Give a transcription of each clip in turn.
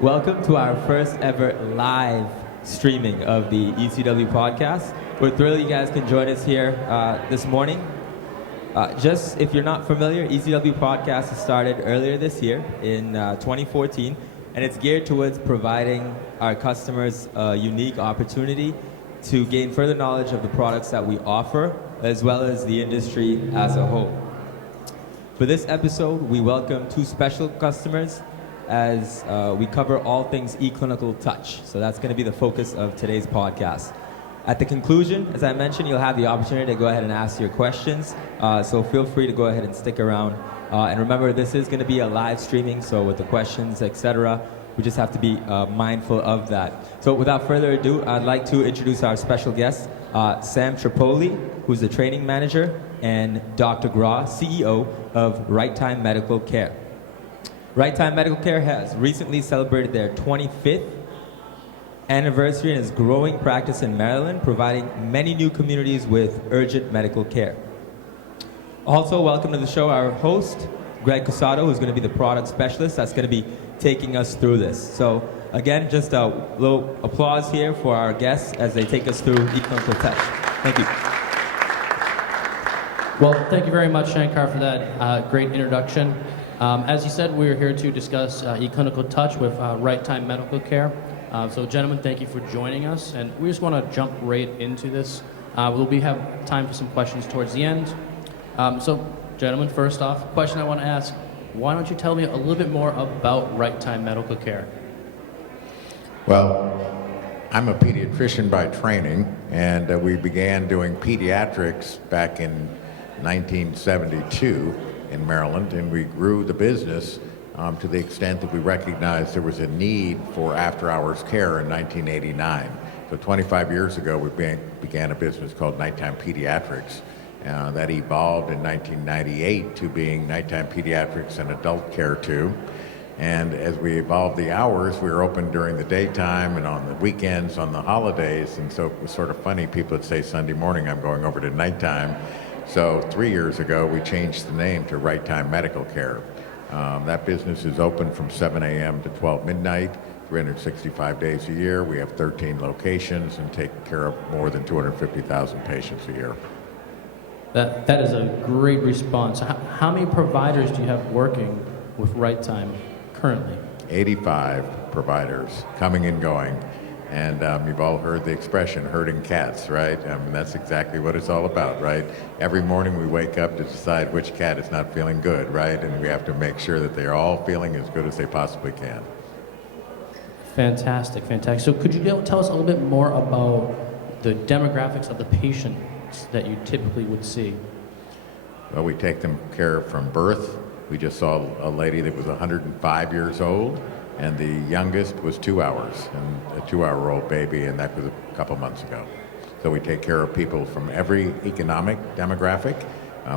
Welcome to our first ever live streaming of the eCW podcast. We're thrilled you guys can join us here this morning. Just if you're not familiar, eCW podcast has started earlier this year in 2014, and it's geared towards providing our customers a unique opportunity to gain further knowledge of the products that we offer, as well as the industry as a whole. For this episode, we welcome two special customers as we cover all things eClinicalTouch. So that's going to be the focus of today's podcast. At the conclusion, as I mentioned, you'll have the opportunity to go ahead and ask your questions. So feel free to go ahead and stick around. And remember, this is going to be a live streaming, so with the questions, etc., we just have to be mindful of that. So without further ado, I'd like to introduce our special guest, Sam Tripoli, who's the training manager, and Dr. Graw, CEO of Righttime Medical Care. Righttime Medical Care has recently celebrated their 25th anniversary and is growing practice in Maryland, providing many new communities with urgent medical care. Also, welcome to the show our host, Cusato, who's going to be the product specialist that's going to be taking us through this. So again, just a little applause here for our guests as they take us through eClinicalTouch. Thank you. Well, thank you very much, Shankar, for that great introduction. As you said, we're here to discuss eClinicalTouch with Righttime Medical Care. So gentlemen, thank you for joining us, and we just want to jump right into this. We'll have time for some questions towards the end. So gentlemen, first off, question I want to ask, why don't you tell me a little bit more about Righttime Medical Care? Well, I'm a pediatrician by training, and we began doing pediatrics back in 1972 in Maryland, and we grew the business to the extent that we recognized there was a need for after-hours care in 1989. So 25 years ago, we began a business called Nighttime Pediatrics. That evolved in 1998 to being Nighttime Pediatrics and Adult Care too. And as we evolved the hours, we were open during the daytime and on the weekends, on the holidays, and so it was sort of funny. People would say Sunday morning, I'm going over to nighttime. So 3 years ago, we changed the name to Righttime Medical Care. That business is open from 7 a.m. to 12 midnight, 365 days a year. We have 13 locations and take care of more than 250,000 patients a year. That is a great response. How many providers do you have working with Righttime currently? 85 providers coming and going. And you've all heard the expression, herding cats, right? That's exactly what it's all about, right? Every morning we wake up to decide which cat is not feeling good, right? And we have to make sure that they're all feeling as good as they possibly can. Fantastic, fantastic. So could you tell us a little bit more about the demographics of the patients that you typically would see? Well, we take them care from birth. We just saw a lady that was 105 years old, and the youngest was 2 hours, and a 2-hour-old baby, and that was a couple months ago. So we take care of people from every economic demographic.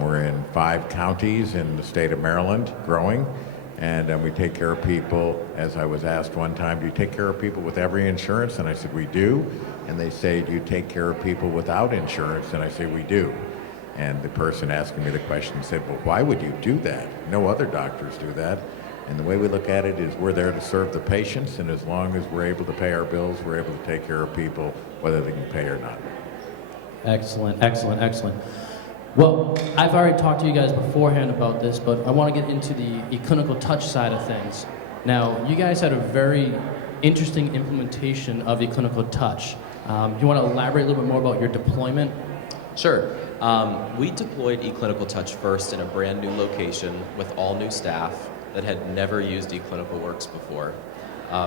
We're in 5 counties in the state of Maryland, growing, and we take care of people, as I was asked one time, do you take care of people with every insurance? And I said, we do. And they say, do you take care of people without insurance? And I say, we do. And the person asking me the question said, well, why would you do that? No other doctors do that. And the way we look at it is we're there to serve the patients, and as long as we're able to pay our bills, we're able to take care of people, whether they can pay or not. Excellent, excellent, excellent. Well, I've already talked to you guys beforehand about this, but I want to get into the eClinicalTouch side of things. Now, you guys had a very interesting implementation of eClinicalTouch. Do you want to elaborate a little bit more about your deployment? Sure. We deployed eClinicalTouch first in a brand new location with all new staff that had never used eClinicalWorks before.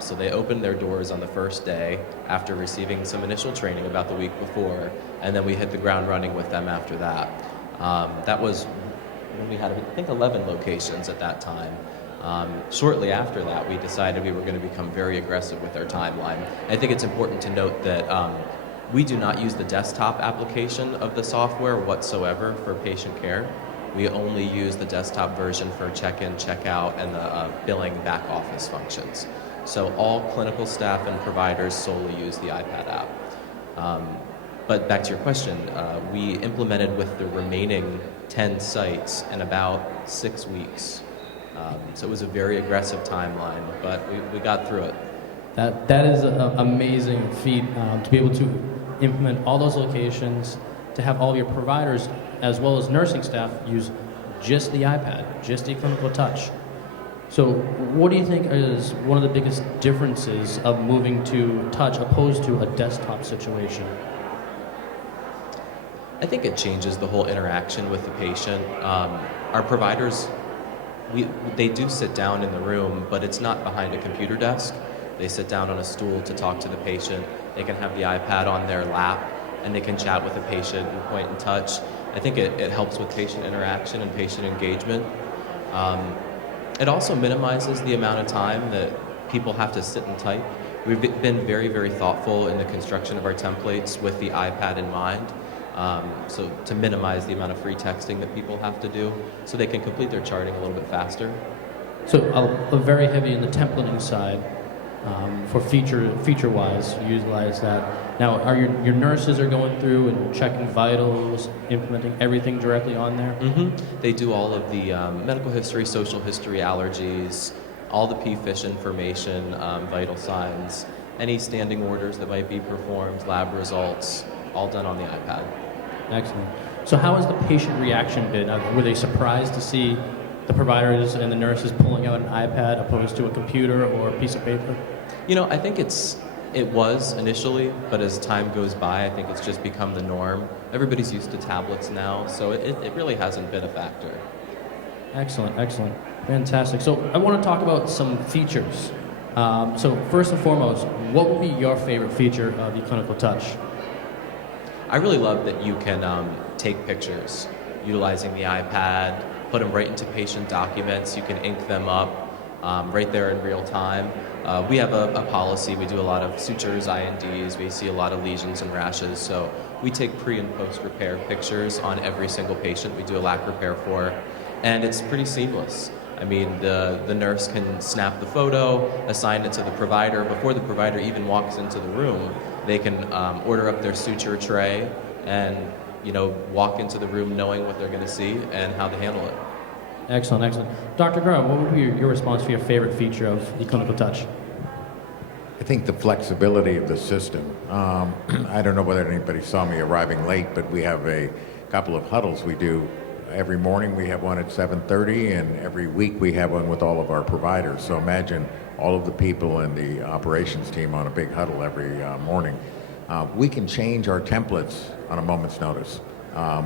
So they opened their doors on the first day after receiving some initial training about the week before, and then we hit the ground running with them after that. That was when we had, I think, 11 locations at that time. Shortly after that, we decided we were going to become very aggressive with our timeline. I think it's important to note that we do not use the desktop application of the software whatsoever for patient care. We only use the desktop version for check-in, check-out, and the billing back office functions. So all clinical staff and providers solely use the iPad app. But back to your question, we implemented with the remaining 10 sites in about 6 weeks. So it was a very aggressive timeline, but we got through it. That is an amazing feat to be able to implement all those locations, to have all of your providers as well as nursing staff use just the iPad, just eClinicalTouch. So what do you think is one of the biggest differences of moving to touch opposed to a desktop situation? I think it changes the whole interaction with the patient. Our providers, they do sit down in the room, but it's not behind a computer desk. They sit down on a stool to talk to the patient. They can have the iPad on their lap, and they can chat with the patient and point and touch. I think it helps with patient interaction and patient engagement. It also minimizes the amount of time that people have to sit and type. We've been very, very thoughtful in the construction of our templates with the iPad in mind. So to minimize the amount of free texting that people have to do, so they can complete their charting a little bit faster. So a very heavy in the templating side for feature-wise, you utilize that. Now, are your nurses are going through and checking vitals, implementing everything directly on there? Mm-hmm. They do all of the medical history, social history, allergies, all the PFISH information, vital signs, any standing orders that might be performed, lab results, all done on the iPad. Excellent. So how has the patient reaction been? Were they surprised to see the providers and the nurses pulling out an iPad opposed to a computer or a piece of paper? You know, I think it was initially, but as time goes by, I think it's just become the norm. Everybody's used to tablets now, so it really hasn't been a factor. Excellent, excellent. Fantastic. So I want to talk about some features. So first and foremost, what would be your favorite feature of eClinicalTouch? I really love that you can take pictures utilizing the iPad, put them right into patient documents. You can ink them up right there in real time. We have a policy. We do a lot of sutures, INDs. We see a lot of lesions and rashes. So we take pre and post repair pictures on every single patient we do a lac repair for. And it's pretty seamless. I mean, the nurse can snap the photo, assign it to the provider. Before the provider even walks into the room, they can order up their suture tray and, walk into the room knowing what they're going to see and how to handle it. Excellent, excellent. Dr. Graw, what would be your response for your favorite feature of eClinicalTouch? I think the flexibility of the system. I don't know whether anybody saw me arriving late, but we have a couple of huddles we do. Every morning we have one at 7:30, and every week we have one with all of our providers. So imagine all of the people in the operations team on a big huddle every morning. We can change our templates on a moment's notice.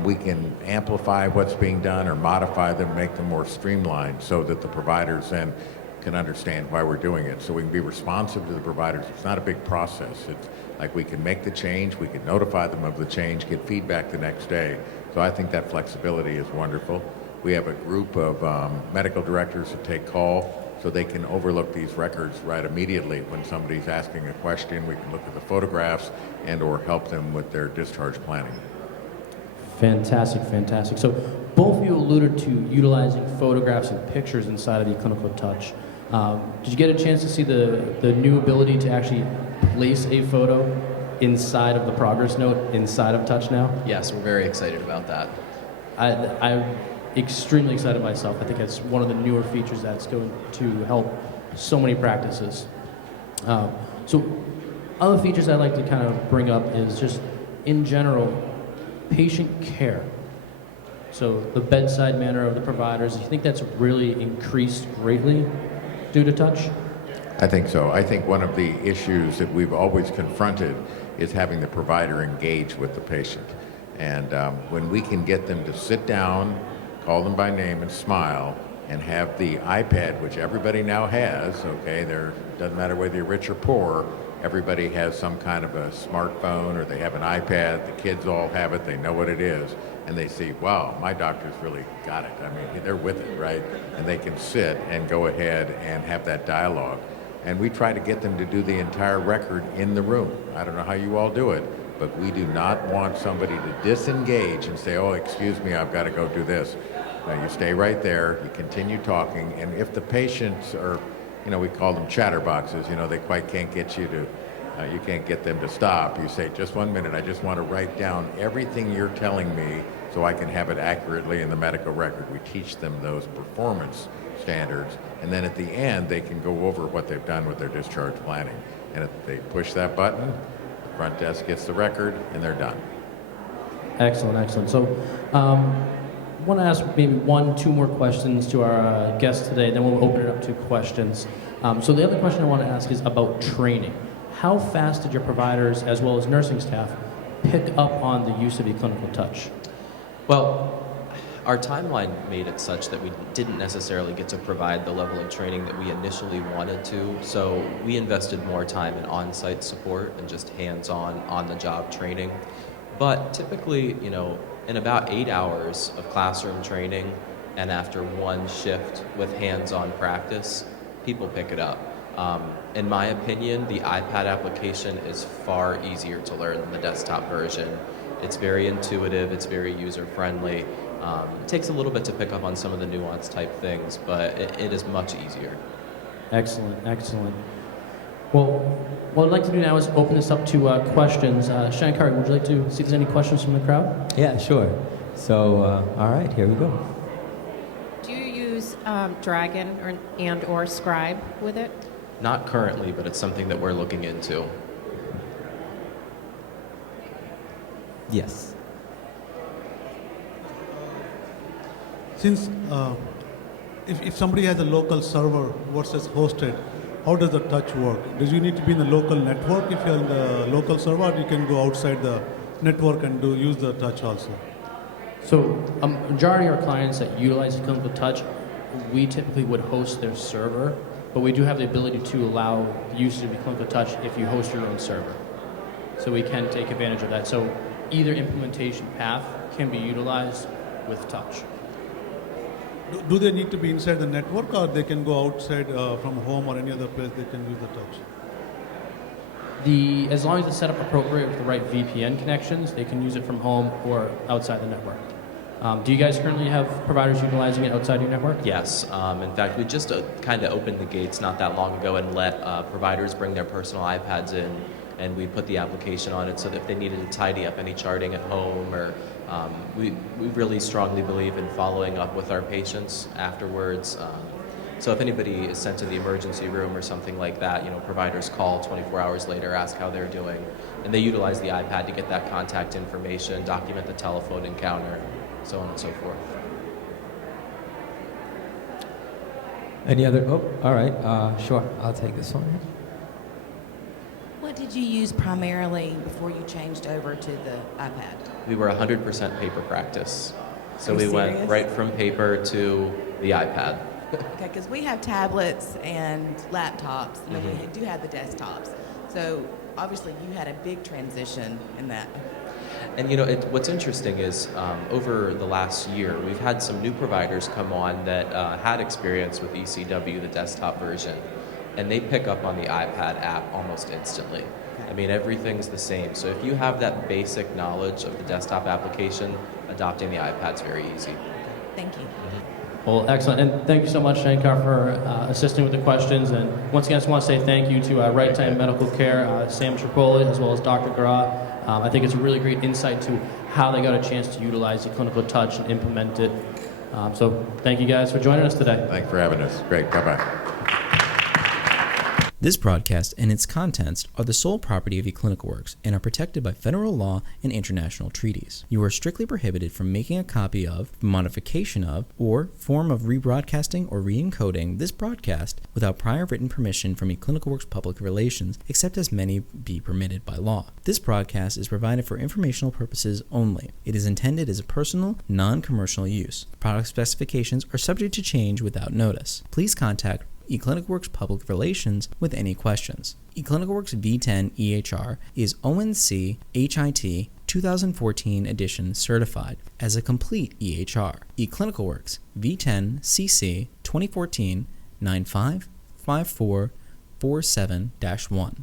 We can amplify what's being done or modify them, make them more streamlined so that the providers then can understand why we're doing it. So we can be responsive to the providers. It's not a big process. It's like we can make the change, we can notify them of the change, get feedback the next day. So I think that flexibility is wonderful. We have a group of medical directors that take call so they can overlook these records right immediately. When somebody's asking a question, we can look at the photographs and or help them with their discharge planning. Fantastic, fantastic. So both of you alluded to utilizing photographs and pictures inside of eClinicalTouch. Did you get a chance to see the new ability to actually place a photo inside of the progress note inside of Touch now? Yes, we're very excited about that. I'm extremely excited myself. I think it's one of the newer features that's going to help so many practices. So other features I'd like to kind of bring up is just, in general, patient care. So the bedside manner of the providers, do you think that's really increased greatly due to Touch? I think so. I think one of the issues that we've always confronted is having the provider engage with the patient. And when we can get them to sit down, call them by name and smile, and have the iPad, which everybody now has, okay, doesn't matter whether you're rich or poor, everybody has some kind of a smartphone or they have an iPad, the kids all have it, they know what it is, and they see, wow, my doctor's really got it. I mean, they're with it, right? And they can sit and go ahead and have that dialogue. And we try to get them to do the entire record in the room. I don't know how you all do it, but we do not want somebody to disengage and say, oh, excuse me, I've got to go do this. You stay right there, you continue talking, and if the patients are, we call them chatterboxes, they quite can't get you to, you can't get them to stop. You say, just 1 minute, I just want to write down everything you're telling me so I can have it accurately in the medical record. We teach them those performance standards, and then at the end they can go over what they've done with their discharge planning. And if they push that button, the front desk gets the record, and they're done. Excellent, excellent. So, I want to ask maybe two more questions to our guests today, then we'll open it up to questions. So the other question I want to ask is about training. How fast did your providers, as well as nursing staff, pick up on the use of eClinicalTouch? Well, our timeline made it such that we didn't necessarily get to provide the level of training that we initially wanted to, so we invested more time in on-site support and just hands-on, on-the-job training. But typically, in about 8 hours of classroom training and after one shift with hands-on practice, people pick it up. In my opinion, the iPad application is far easier to learn than the desktop version. It's very intuitive, it's very user-friendly. It takes a little bit to pick up on some of the nuanced type things, but it is much easier. Excellent, excellent. Well, what I'd like to do now is open this up to questions. Shankar, would you like to see if there's any questions from the crowd? Yeah, sure. So, all right, here we go. Do you use Dragon or Scribe with it? Not currently, but it's something that we're looking into. Yes. Since if somebody has a local server versus hosted, how does the touch work? Do you need to be in the local network if you're in the local server, or you can go outside the network and use the touch also? So, majority of our clients that utilize eClinicalTouch, we typically would host their server, but we do have the ability to allow the usage of eClinicalTouch if you host your own server. So we can take advantage of that. So either implementation path can be utilized with touch. Do they need to be inside the network, or they can go outside from home or any other place they can use the touch? As long as it's set up appropriate with the right VPN connections, they can use it from home or outside the network. Do you guys currently have providers utilizing it outside your network? Yes. In fact, we just kind of opened the gates not that long ago and let providers bring their personal iPads in, and we put the application on it so that if they needed to tidy up any charting at home, or we really strongly believe in following up with our patients afterwards. So if anybody is sent to the emergency room or something like that, providers call 24 hours later, ask how they're doing, and they utilize the iPad to get that contact information, document the telephone encounter, so on and so forth. Any other? Oh, all right. Sure. I'll take this one. What did you use primarily before you changed over to the iPad? We were 100% paper practice. So Are you we went serious? right from paper to the iPad. Okay, because we have tablets and laptops, and then we do have the desktops. So obviously you had a big transition in that. And what's interesting is over the last year, we've had some new providers come on that had experience with eCW, the desktop version, and they pick up on the iPad app almost instantly. I mean, everything's the same. So if you have that basic knowledge of the desktop application, adopting the iPad's very easy. Thank you. Well, excellent. And thank you so much, Shankar, for assisting with the questions. And once again, I just want to say thank you to Righttime Medical Care, Sam Tripoli, as well as Dr. Graw. I think it's a really great insight to how they got a chance to utilize eClinicalTouch and implement it. So thank you guys for joining us today. Thanks for having us. Great. Bye-bye. This broadcast and its contents are the sole property of eClinicalWorks and are protected by federal law and international treaties. You are strictly prohibited from making a copy of, modification of, or form of rebroadcasting or re-encoding this broadcast without prior written permission from eClinicalWorks Public Relations, except as may be permitted by law. This broadcast is provided for informational purposes only. It is intended as a personal, non-commercial use. Product specifications are subject to change without notice. Please contact eClinicalWorks Public Relations with any questions. eClinicalWorks V10 EHR is ONC HIT 2014 edition certified as a complete EHR. eClinicalWorks V10 CC 2014 955447-1.